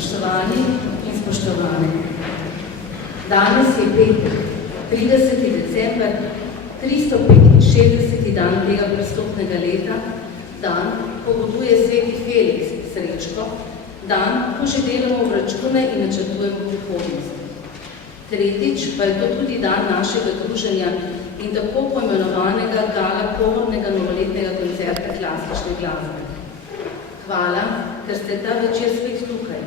Spoštovani in spoštovane, danes je petek, 30. december, 365. dan tega prestopnega leta, dan, ko goduje sveti Felix Srečko, dan, ko že delamo v račune in načrtujemo prihodnost. Tretjič pa je to tudi dan našega druženja in tako poimenovanega gala komornega novoletnega koncerta klasične glasbe. Hvala, ker ste ta večer spet tukaj.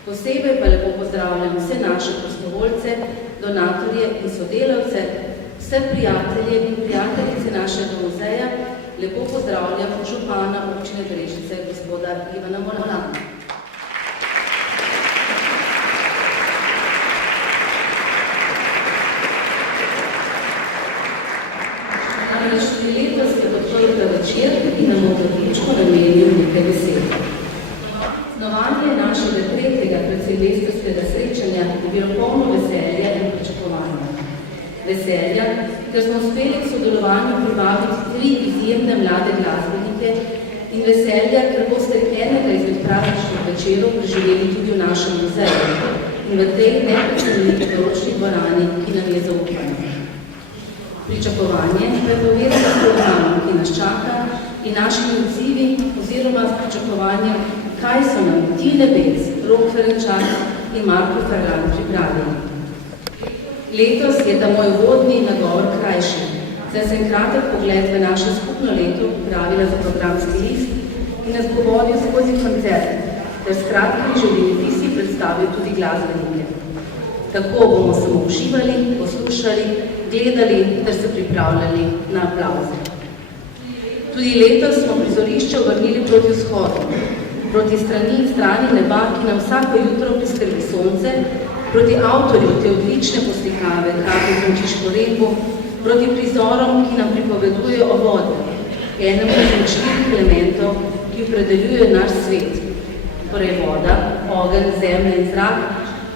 Posebej pa lepo pozdravljam vse naše prostovoljce, donatorje in sodelavce, vse prijatelje in prijateljice našega muzeja, lepo pozdravljam župana občine Brežice, gospoda Ivana Molana. Namreč tudi letos je odprl ta večer in nam v Gradičko namenil nekaj besed. Snovanje našega tretjega predsilvestrskega srečanja je bilo polno veselja in pričakovanja. Veselja, ker smo uspeli k sodelovanju privabiti 3 izjemne mlade glasbenike in veselja, ker boste enega izmed prazničnih večerov preživeli tudi v našem muzeju in v tej neprecenljivi doročni dvorani, ki nam je zaupana. Pričakovanje pa je povezano s programom, ki nas čaka in našimi odzivi oziroma s pričakovanjem, kaj so nam Tine Bec, Rok Ferenčak in Marko Ferlan pripravili. Letos je ta moj vodni nagovor krajši, saj sem kratek pogled v naše skupno leto pripravila za programski list in nas govoril skozi koncert, ter s kratkimi življenjepisi predstavil tudi glasbenike. Tako bomo samo uživali, poslušali, gledali ter se pripravljali na aplavze. Tudi letos smo prizorišče obrnili proti vzhodu, proti strani neba, ki nam vsako jutro priskrbi sonce, proti avtorju te odlične poslikave, Kapi Frančiško Rebu, proti prizorom, ki nam pripoveduje o vodi, enem od 4 elementov, ki opredeljujejo naš svet, torej voda, ogenj, zemlja in zrak.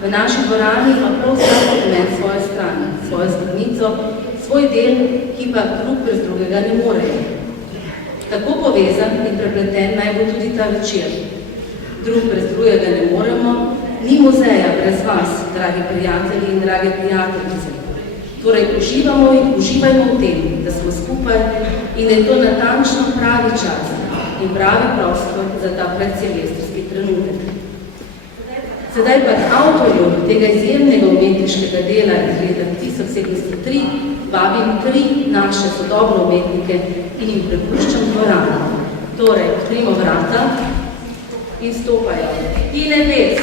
V naši dvorani ima prav vsak element svoje strani, svojo skladnico, svoj del, ki pa drug brez drugega ne morejo. Tako povezan in prepleten naj bo tudi ta večer. Drug brez drugega ne moremo, ni muzeja brez vas, dragi prijatelji in drage prijateljice. Torej, uživajmo v tem, da smo skupaj in da je to natančno pravi čas in pravi prostor za ta predsilvestrski trenutek. Sedaj pa k avtorju tega izjemnega umetniškega dela iz leta 1703 vabim 3 naše sodobne umetnike in jim prepuščam dvorano. Torej, odprimo vrata in stopajo. Tine Bec.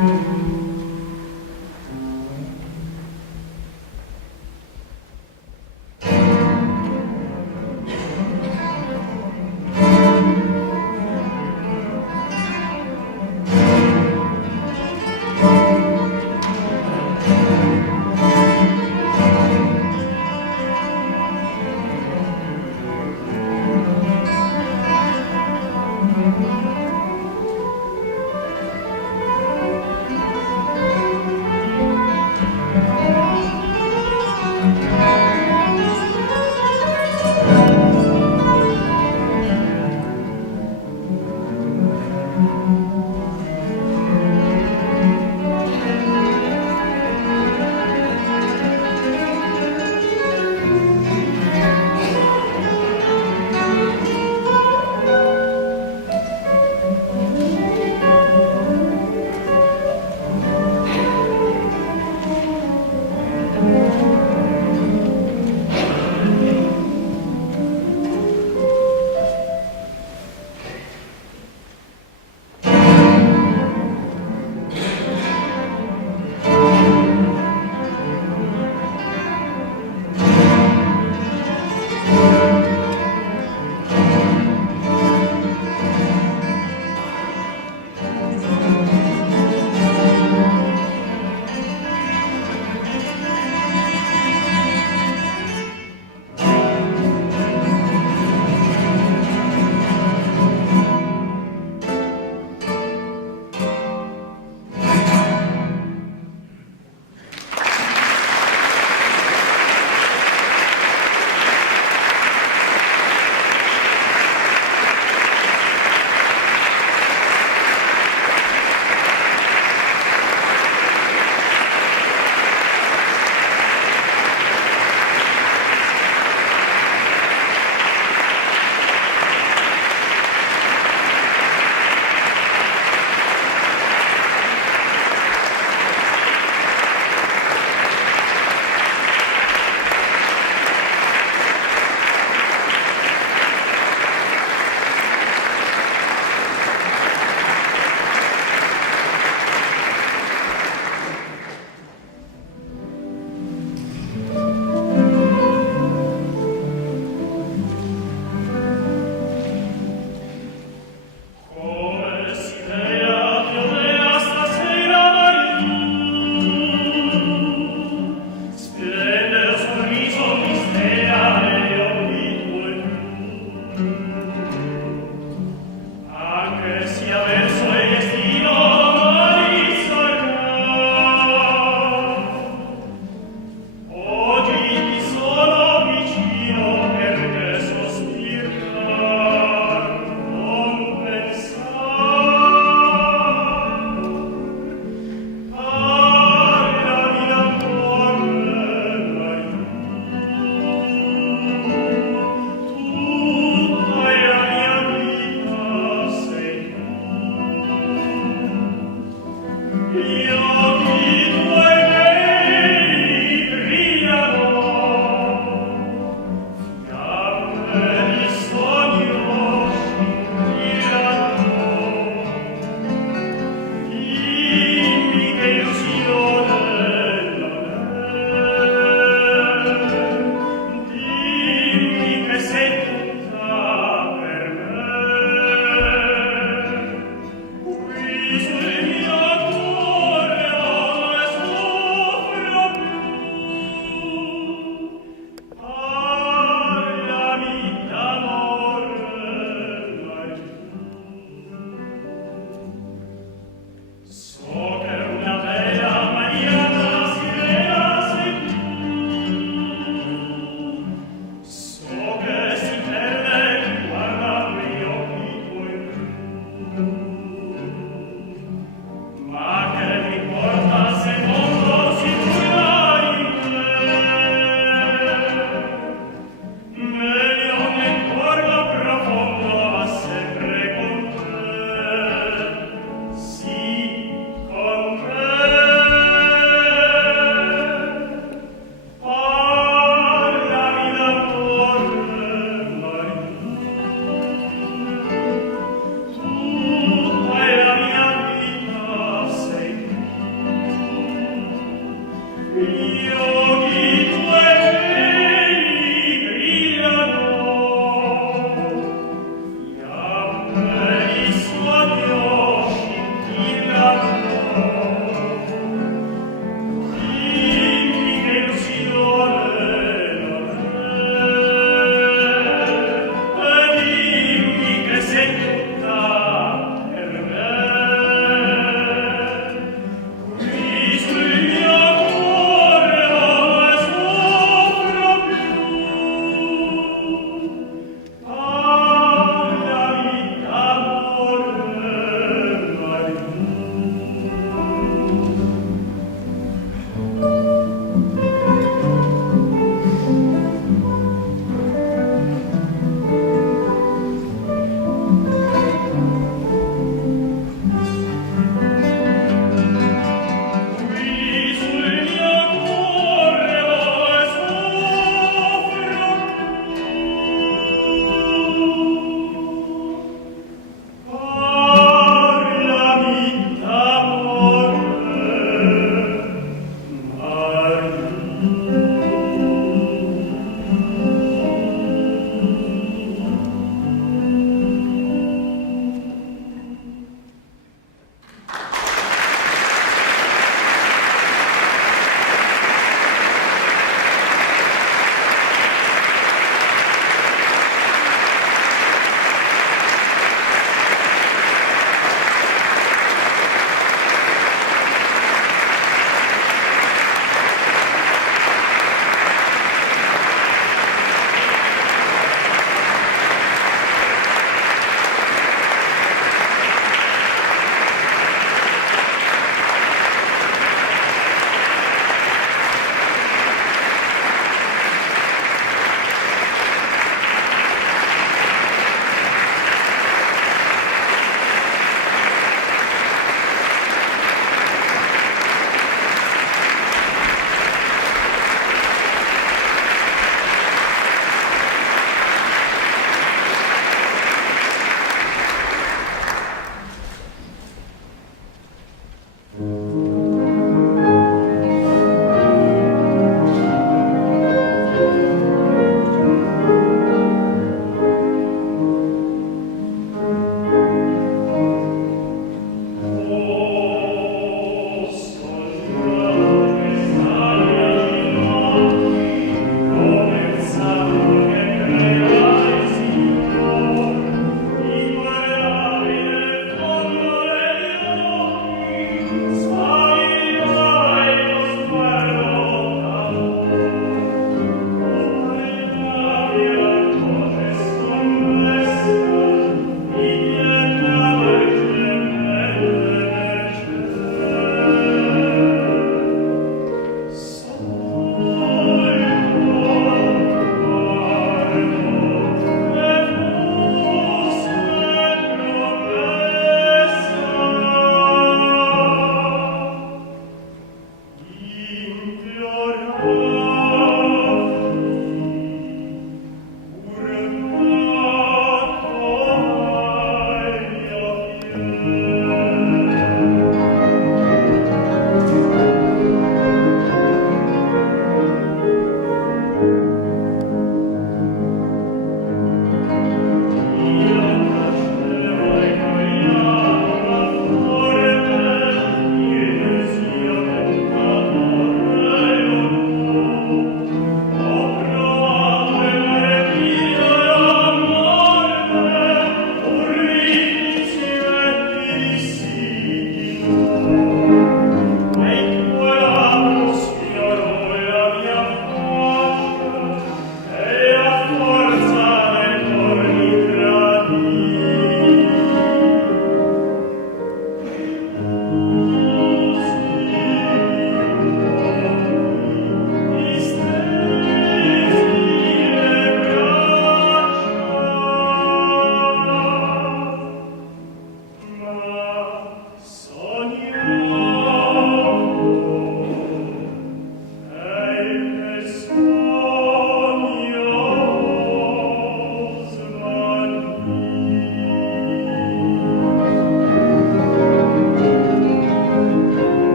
เ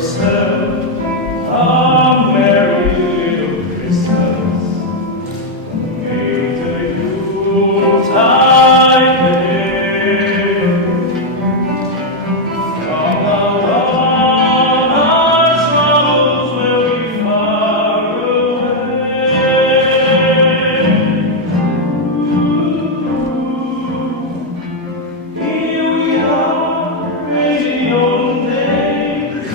yourself a merry little Christmas. Make the Yuletide gay. From now on, our troubles will be far away. Here we are, in the old days,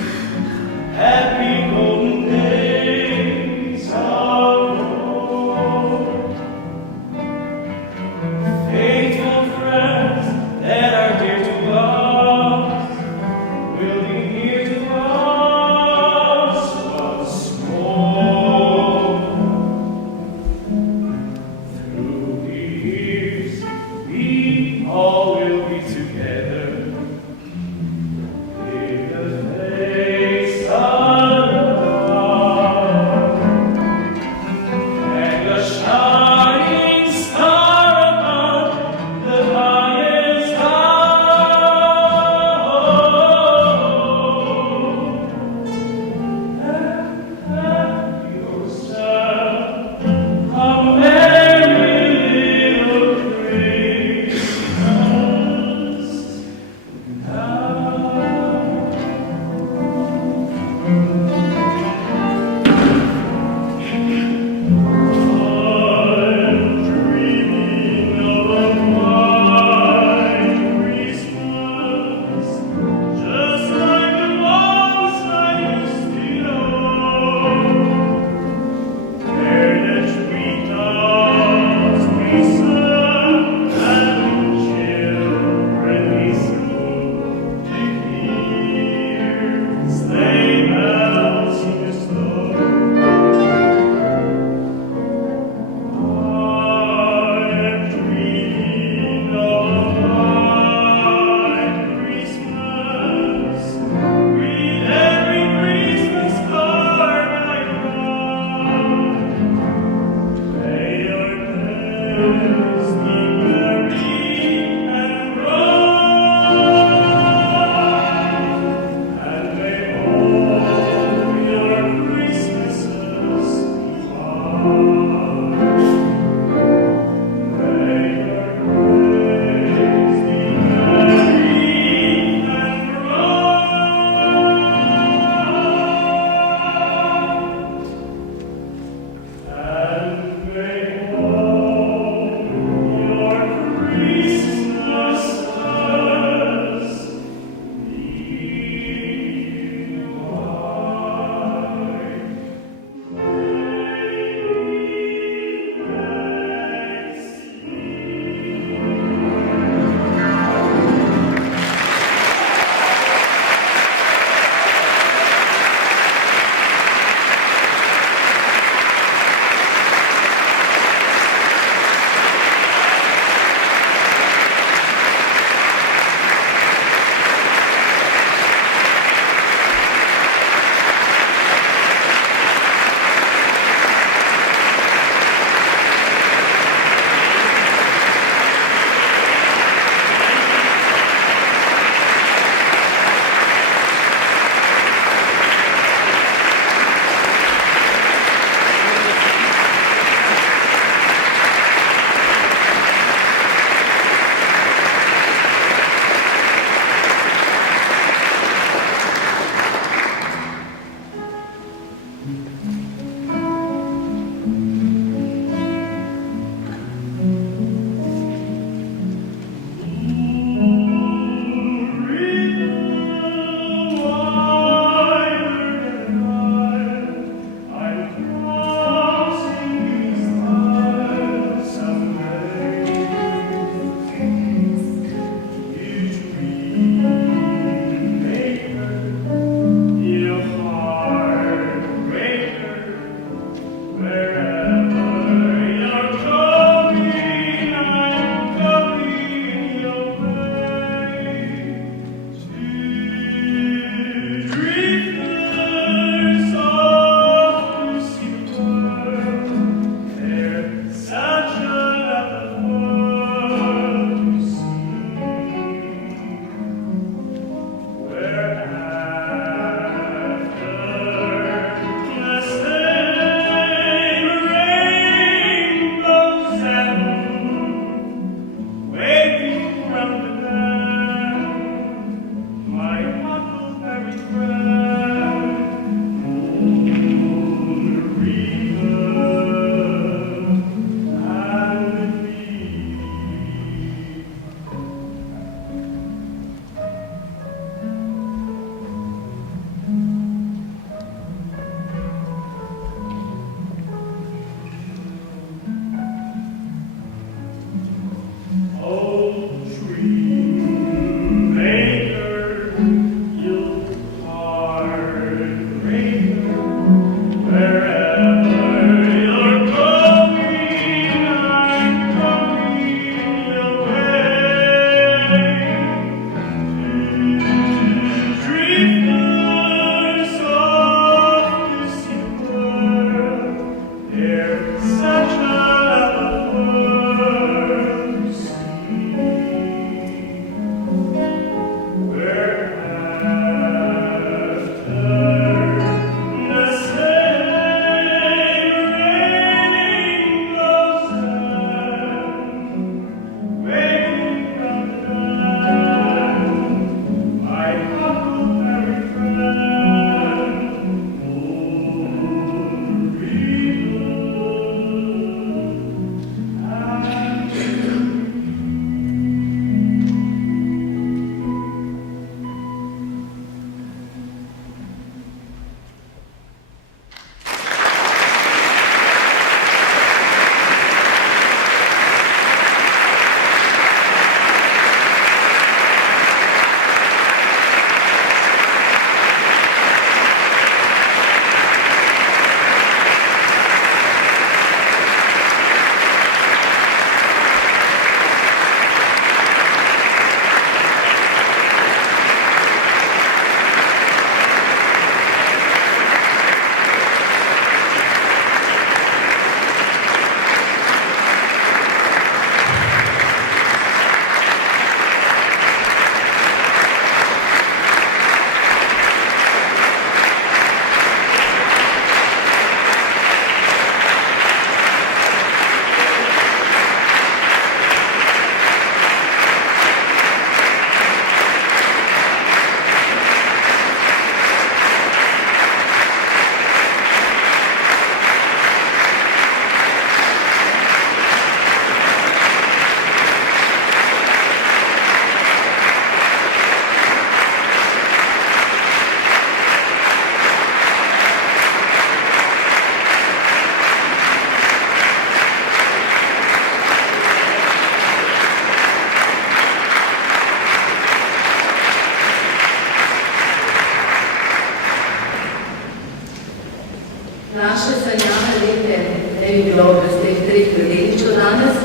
Naše sanjane lepe ne bi bilo brez teh treh mladeničev danes.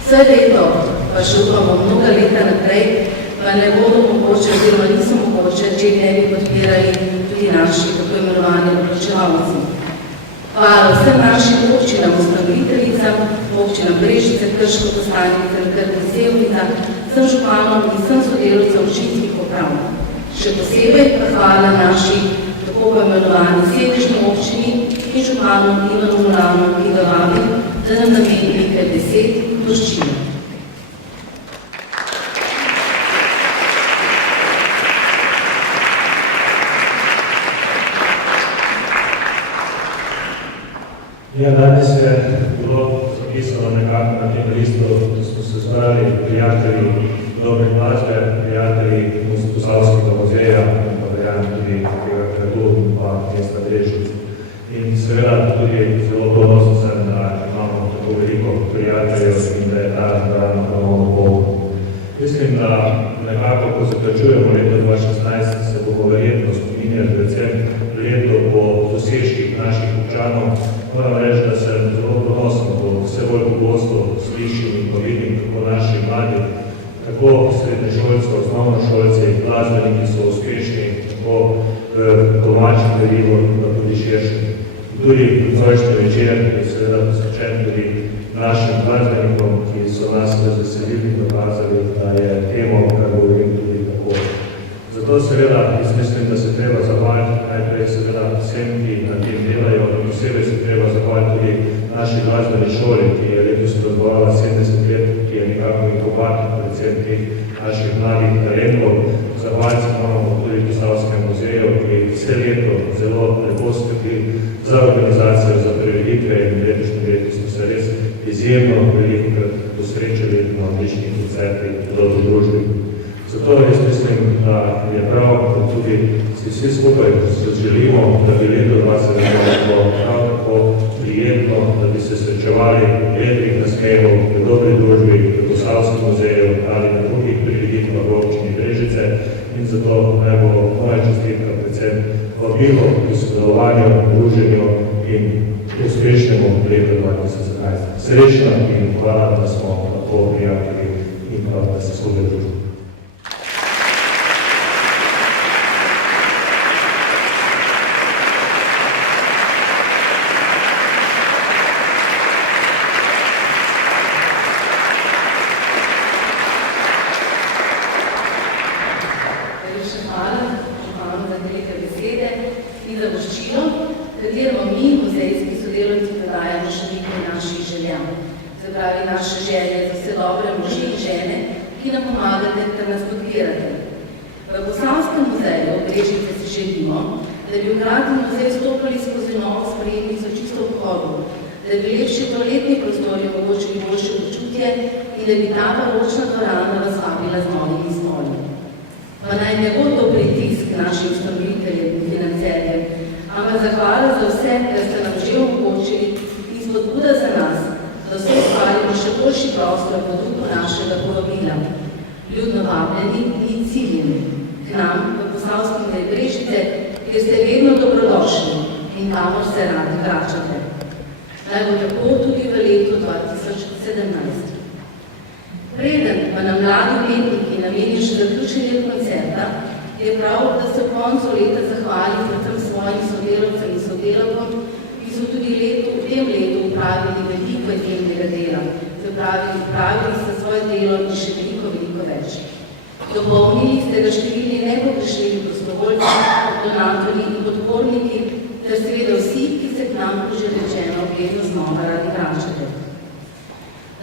Vse leto, pa še upamo mnoga leta naprej, pa ne bodo mogoče oziroma niso mogoče, če ne bi podpirali tudi naši tako imenovani vključevalci. Hvala vsem našim občinam, ustanoviteljicam, občinam Brežice, Krško, Kostanice, Krka, Sevnica, vsem županom in vsem sodelavcem občinskih uprav. Še posebej pa hvala naši tako imenovani sedežni občini in županom Ivanu Muranu, ki ga vabim, da nam nameni nekaj besed doščine. Ja, danes je bilo zapisano nekako na tem listu, da smo se zbrali prijatelji dobre glasbe, prijatelji Posavskega muzeja in pa verjamem tudi tega gradu pa mesta Brežice. In seveda tudi zelo ponosen sem, da imamo tako veliko prijateljev in da je ta dvorana ponovno polna. Mislim, da nekako, ko zaključujemo leto 2016, se bomo verjetno spominjali predvsem leto po dosežkih naših občanov. Moram reči, da sem zelo ponosen, ko vse bolj pogosto slišim in pa vidim, kako naši mladi, tako srednješolci, osnovnošolci, glasbeniki so uspešni, tako v domačem verigu, da tudi širšem. Tudi nocojšnji večer je seveda posvečen tudi našim glasbenikom, ki so nas razveselili in dokazali, da je temo, kar govorim, tudi tako. Zato seveda, jaz mislim, da se treba zahvaliti najprej seveda vsem, ki na tem delajo, in posebej se treba zahvaliti tudi naši glasbeni šoli, ki je letos praznovala 70 let, ki je nekako inkubator predvsem teh naših mladih talentov. Zahvaliti se moramo tudi Posavskemu muzeju, ki vse leto zelo lepo skrbi za organizacijo, za prireditve in letošnjem letu smo se res izjemno velikokrat posrečali na odličnih koncertih v dobri družbi. Zato jaz mislim, da je prav, da tudi si vsi skupaj želimo, da bi leto 2017 bilo prav tako prijetno, da bi se srečevali lepih nasmehov v dobri družbi, v Posavskem muzeju ali na drugih prireditvah v občini Brežice. In zato naj bo moja čestitka predvsem vabilu k sodelovanju, druženju in uspešnemu letu 2017. Srečno in hvala, da smo lahko prijatelji in pa da se skupaj družimo.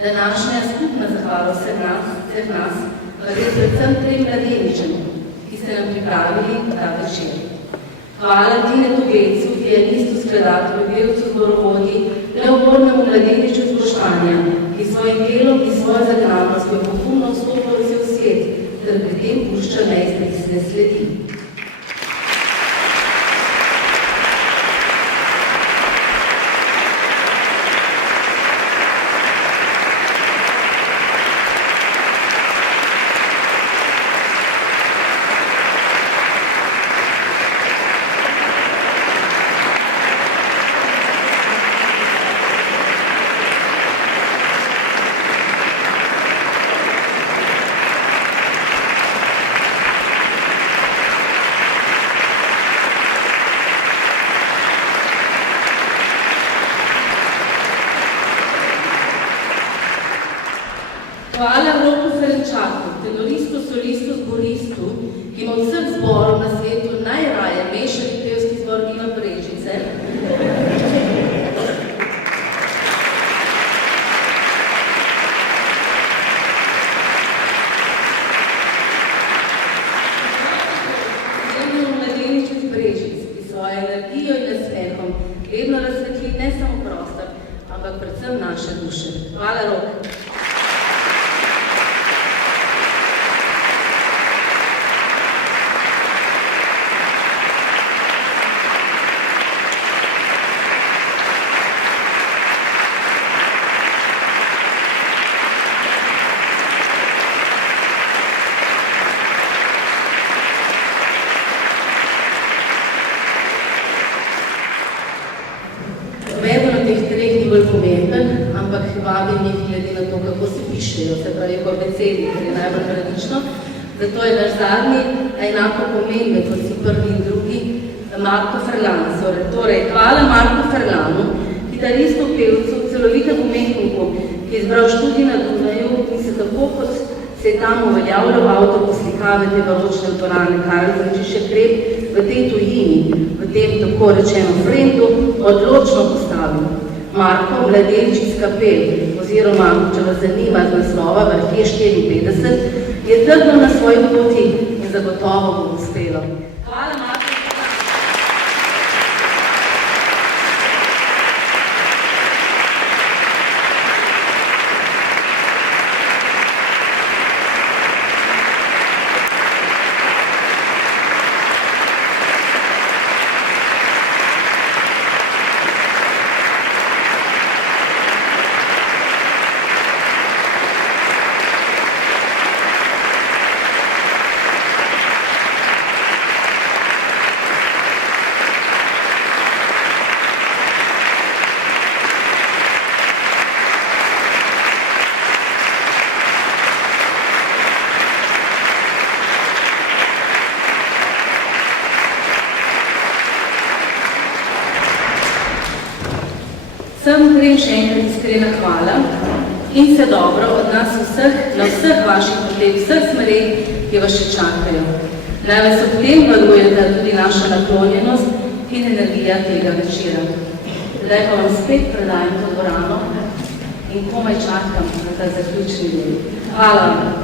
Današnja skupna zahvala vseh nas, pa gre predvsem trem mladeničem, ki ste nam pripravili ta večer. Hvala Tinetu Gecu, pianistu, skladatelju, pevcu, zborovodji, neobornemu mladeniču z Boštanja, ki svojim delom in svojo zagnanostjo pogumno vstopa v cel svet, ter pri tem pušča neizbrisne sledi. svojo energijo in nasmehom vedno razsvetli ne samo prostor, ampak predvsem naše duše. Hvala, Rok. Eden od teh treh ni bolj pomemben, ampak vabim jih glede na to, kako se pišejo, se pravi po abecedi, ker je najbolj pravično. Zato je naš zadnji enako pomemben, kot si prvi in drugi, Marko Ferlan. Torej, hvala Marku Ferlanu, kitaristu, pevcu, celovitem umetniku, ki je izbral študij na Dunaju in se tako, kot se je tam uveljavljal avtor poslikave te baročne dvorane Karl Frančišek Rep v tej tujini, v tem tako rečeno frendu, odločno postavil. Marko, mladeč iz kapel, oziroma, če vas zanima z naslova Vrhe 54, je trdno na svoji poti in zagotovo bo uspelo. Hvala, Marko. Vsem trem še enkrat iskrena hvala in se dobro od nas vseh, na vseh vaših poteh, vseh smereh, ki vas še čakajo. Naj vas ob tem varujete tudi naša naklonjenost in energija tega večera. Zdaj pa vam spet predajam to dvorano in komaj čakam na ta zaključni del. Hvala vam.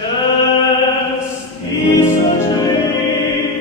Just is a dream.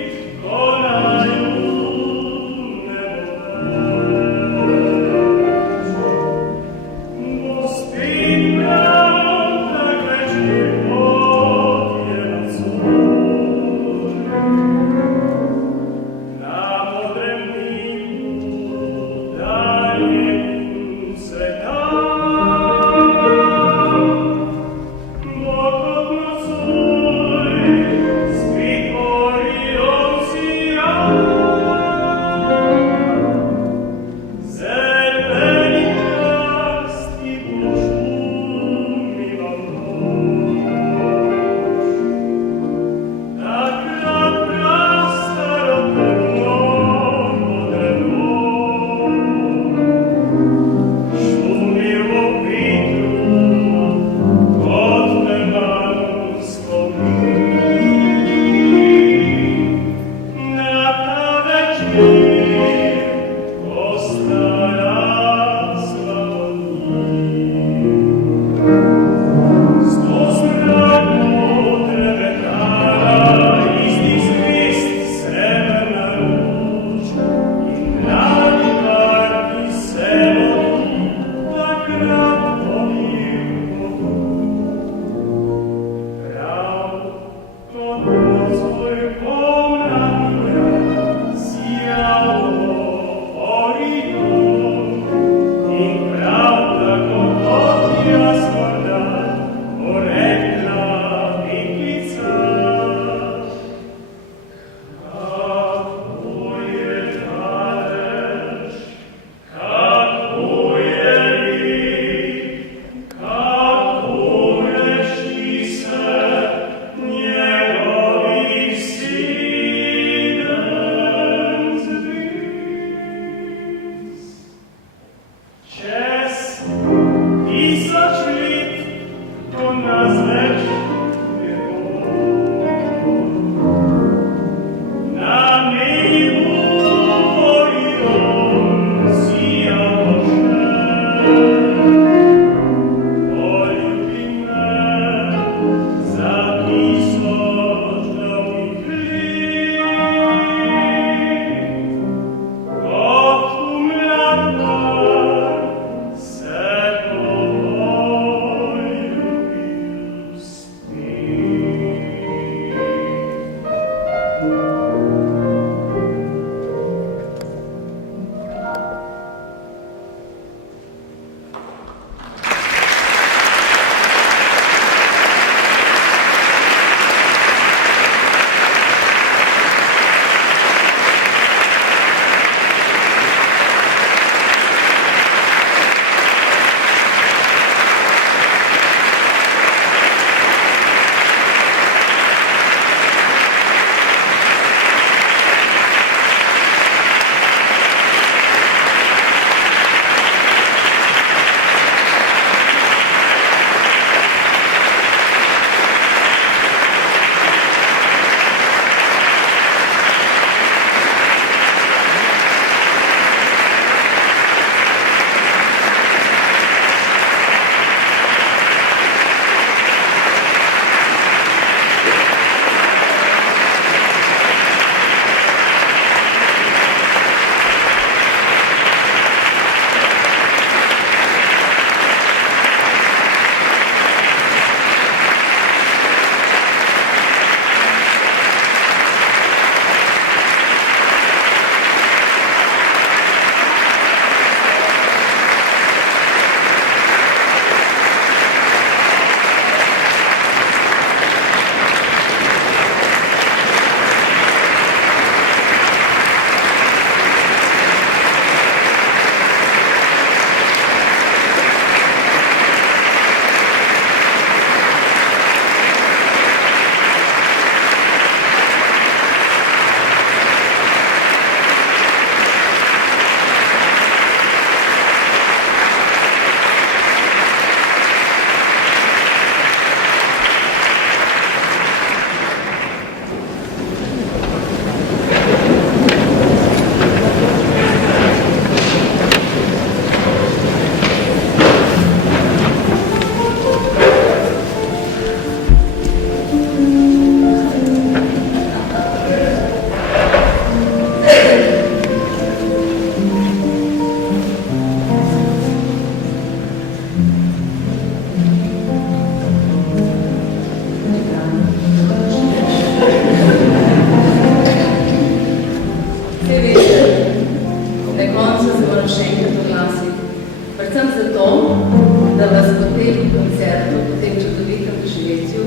tem koncertu, po tem čudovitem doživetju,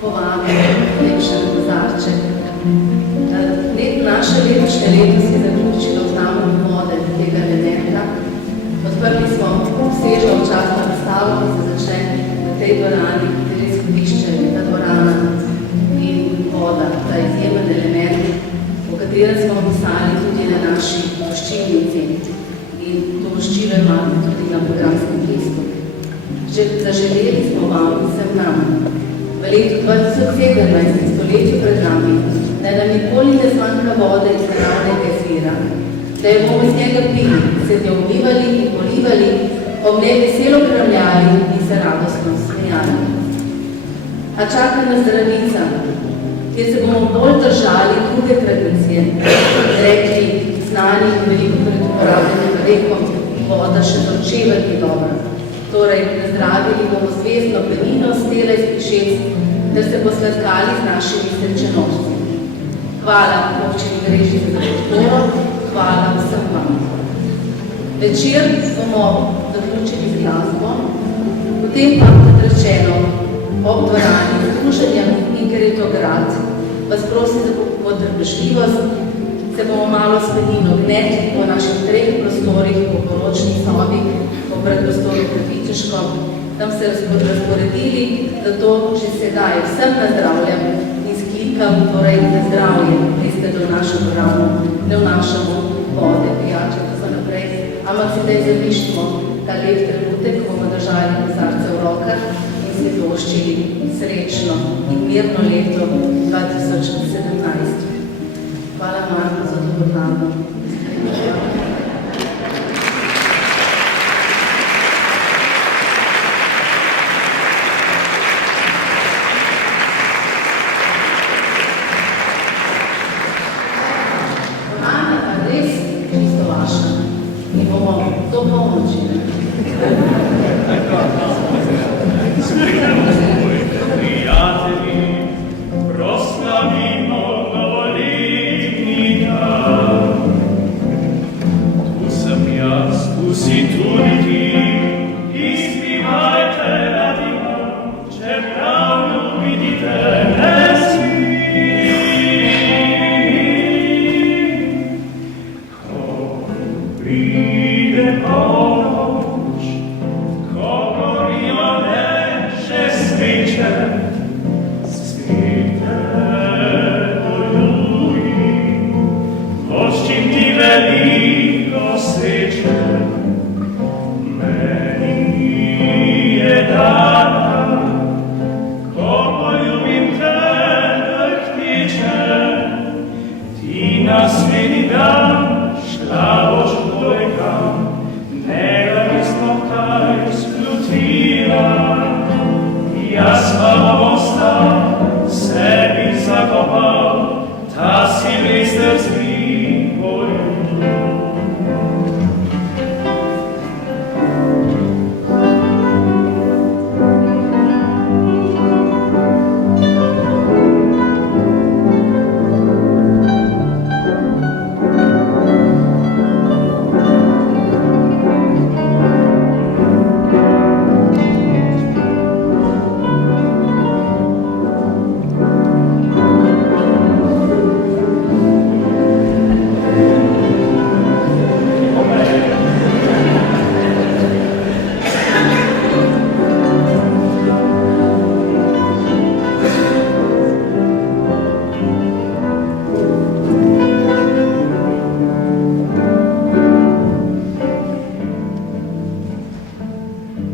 povabili lepše kozarček. Naše letošnje leto se je zaključilo v znamenju vode tega elementa. Odprli smo obsežno občasno razstavo, ki se začne v tej dvorani, kjer je izhodišče, ta dvorana in voda, ta izjemen element, o katerem smo pisali tudi na naši voščilnici. In to voščilo imamo tudi na programskem listu. Zaželeli smo vam vsem nam v letu 2017, stoletju pred nami, da nam nikoli ne zmanjka vode iz naravnega izvira, da jo bomo iz njega pili, se njo umivali in polivali, ob njej veselo premljali in se radostno smejali. A čaka nas zdravnica, kjer se bomo bolj držali druge tradicije, rekli, znani in veliko pred uporabljenim rekom, voda še vročeva ni dobra. Torej, nazdravili bomo zvezdno penino stela iz Pišec, ter se posladkali z našimi srečenosti. Hvala občini Grežice za podporo, hvala vsem vam. Večer bomo zaključili z glasbo, potem pa, kot rečeno, ob dvorani združenja in ker je to grad, vas prosim za potrpežljivost, se bomo malo s penino gnetli po naših 3 prostorih, po poročni sobi, po predprostoru Kretičeško, tam se razporedili, zato že sedaj vsem nazdravljam in sklikam, torej na zdravje, veste, da v našem programu ne vnašamo vode, pijače, to za naprej, ampak si zdaj zamišljamo ta lep trenutek, ko bomo držali kozarce v rokah in si izvoščili srečno in mirno leto 2017. Hvala Marko za to podlado. Dvorana pa res čisto vaša in bomo do polnoči. Prijatelji, proslavimo novoletni dan. Tu sem jaz, tu si tudi ti, izpivajte radimo, čeprav ljubite ne svi. Ko pride polnoč, ko gorijo neše sveče, spite o ljubi, voščim ti veliko sreče. Meni je dana, ko poljubim te, tak tiče, ti naslednji dan šla boš dvojka, nega nismo kaj splutila. Jaz pa bom ostal, sebi zakopal, ta silvestrski poljub.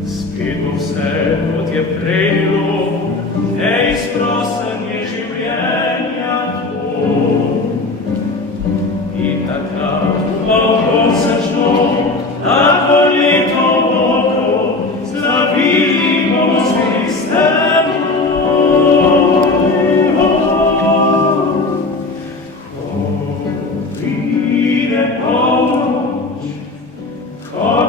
Spet bo vse, kot je prej bilo, neizprosenje življenja to. In takrat lahko sečno, lahko leto oko, slavili bomo zvestemu. Ko pride polnoč, ko